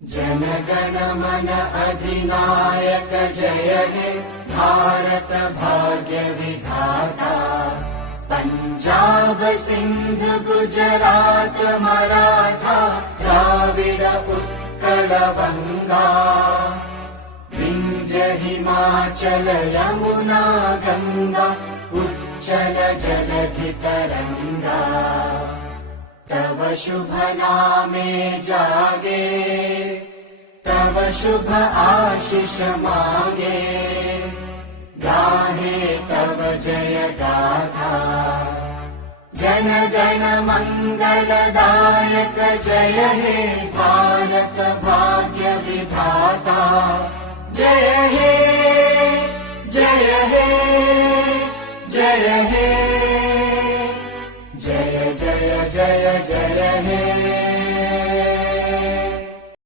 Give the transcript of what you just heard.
जनगण मन अधिनायक जय हे भारत भाग्य विधाता। पंजाब सिंध गुजरात मराठा द्राविड उत्कल बंगा। विंध्य हिमाचल यमुना गंगा उच्चल जलधि तरंगा। तव शुभ नामे जागे तव शुभ आशीष मागे। गाहे तव जय गाथा जनगण मंगलदायक जय हे भारत